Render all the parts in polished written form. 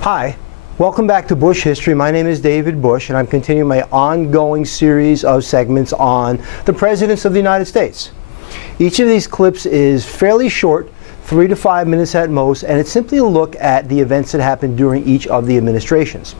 Hi, welcome back to Busch History. My name is David Busch, and I'm continuing my ongoing series of segments on the presidents of the United States. Each of these clips is fairly short, 3 to 5 minutes at most, and it's simply a look at the events that happened during each of the administrations.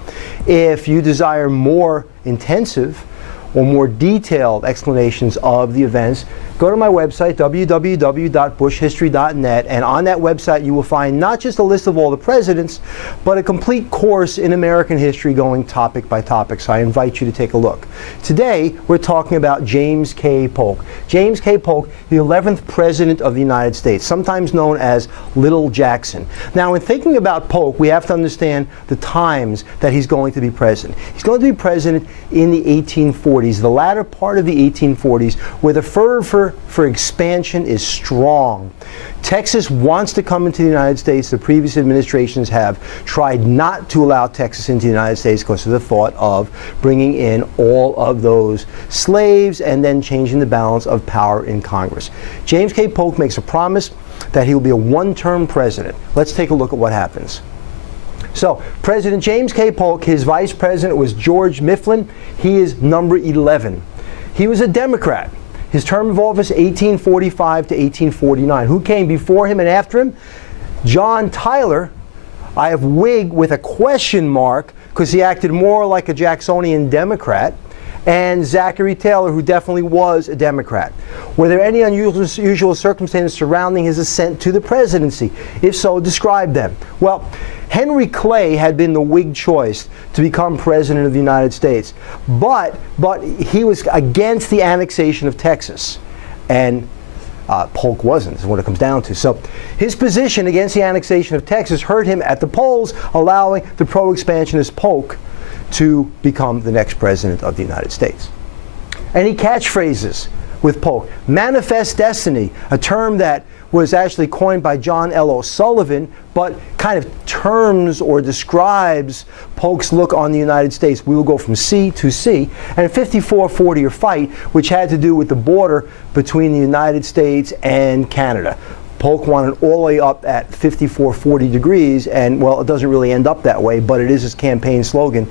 If you desire more intensive or more detailed explanations of the events, go to my website, www.buschistory.net, and on that website you will find not just a list of all the presidents, but a complete course in American history going topic by topic, so I invite you to take a look. Today, we're talking about James K. Polk. James K. Polk, the 11th President of the United States, sometimes known as Little Jackson. Now, in thinking about Polk, we have to understand the times that he's going to be president. He's going to be president in the 1840s, the latter part of the 1840s, where the fervor for expansion is strong. Texas wants to come into the United States. The previous administrations have tried not to allow Texas into the United States because of the thought of bringing in all of those slaves and then changing the balance of power in Congress. James K. Polk makes a promise that he will be a one-term president. Let's take a look at what happens. So, President James K. Polk, his vice president was George Mifflin. He is number 11. He was a Democrat. His term of office, 1845 to 1849. Who came before him and after him? John Tyler. I have Whig with a question mark because he acted more like a Jacksonian Democrat. And Zachary Taylor, who definitely was a Democrat. Were there any unusual circumstances surrounding his ascent to the presidency? If so, describe them. Well, Henry Clay had been the Whig choice to become president of the United States, but he was against the annexation of Texas, and Polk wasn't, is what it comes down to. So his position against the annexation of Texas hurt him at the polls, allowing the pro-expansionist Polk to become the next president of the United States. Any catchphrases with Polk? Manifest destiny, a term that was actually coined by John L. O'Sullivan, but kind of terms or describes Polk's look on the United States. We will go from sea to sea. And 54-40 or fight, which had to do with the border between the United States and Canada. Polk wanted all the way up at 54-40 degrees, and well, it doesn't really end up that way, but it is his campaign slogan.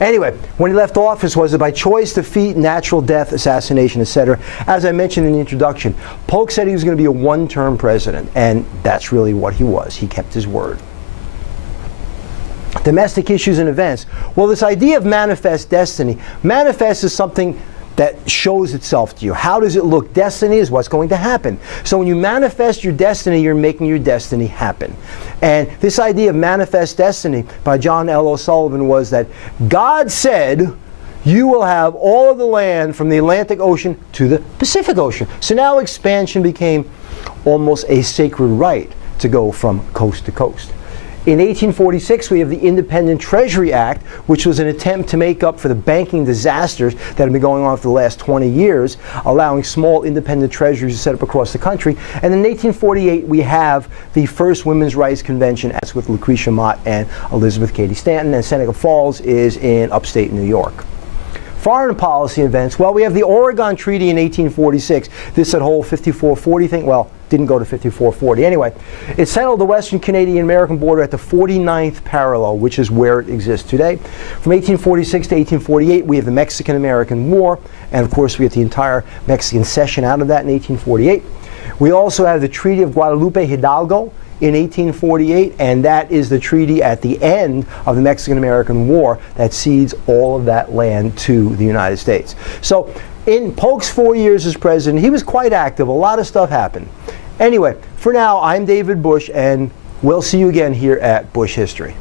Anyway, when he left office, was it by choice, defeat, natural death, assassination, etc.? As I mentioned in the introduction, Polk said he was going to be a one-term president, and that's really what he was. He kept his word. Domestic issues and events. Well, this idea of manifest destiny, manifest is something that shows itself to you. How does it look? Destiny is what's going to happen. So when you manifest your destiny, you're making your destiny happen. And this idea of manifest destiny by John L. O'Sullivan was that God said, you will have all of the land from the Atlantic Ocean to the Pacific Ocean. So now expansion became almost a sacred right to go from coast to coast. In 1846, we have the Independent Treasury Act, which was an attempt to make up for the banking disasters that have been going on for the last 20 years, allowing small independent treasuries to set up across the country. And in 1848, we have the first Women's Rights Convention, as with Lucretia Mott and Elizabeth Cady Stanton, and Seneca Falls is in upstate New York. Foreign policy events, well, we have the Oregon Treaty in 1846. This whole 54-40 thing, well, didn't go to 54-40. Anyway, it settled the Western Canadian-American border at the 49th parallel, which is where it exists today. From 1846 to 1848, we have the Mexican-American War, and of course we get the entire Mexican cession out of that in 1848. We also have the Treaty of Guadalupe Hidalgo in 1848, and that is the treaty at the end of the Mexican-American War that cedes all of that land to the United States. So in Polk's 4 years as president, he was quite active. A lot of stuff happened. Anyway, for now, I'm David Busch, and we'll see you again here at Busch History.